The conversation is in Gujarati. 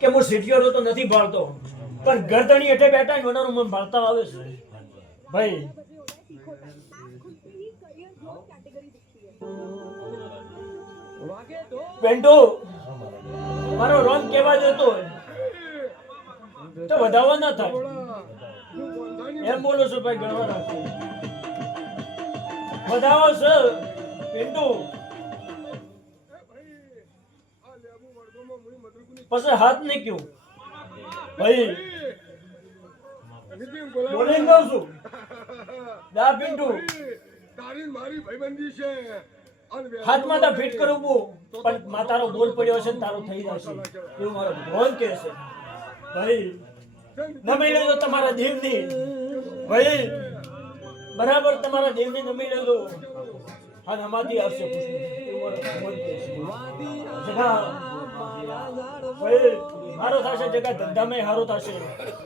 કે હું સીટીઓ તો નથી ભાળતો પણ ગરદણી હેઠે બેઠા ને મને મન ભાળતા આવે છે ભાઈ પેન્ટો મારો રોંગ કેવા દેતો તો વધારવા ના થાય એમ બોલો છો ભાઈ ગણવા રાખો વધાવો છે પેન્ટો પછી હાથ નહીં ક્યું ભાઈ બોલી દઉં છું દા પિન્ટુ તારી મારી ભાઈબંધી છે હાથમાં તો ફિટ કરું પણ માતારો બોલ પડ્યો છે ને તારો થઈ જશે એવું મારો ભગવાન કહે છે ભાઈ નમી લેજો તમારા દેવની ભાઈ બરાબર તમારા દેવની નમી લેજો અને આમાંથી આવશે ખુશી એવું મારો ભગવાન કહે છે જગા ભાઈ હારો થશે જગા ધંધામાં હારો થશે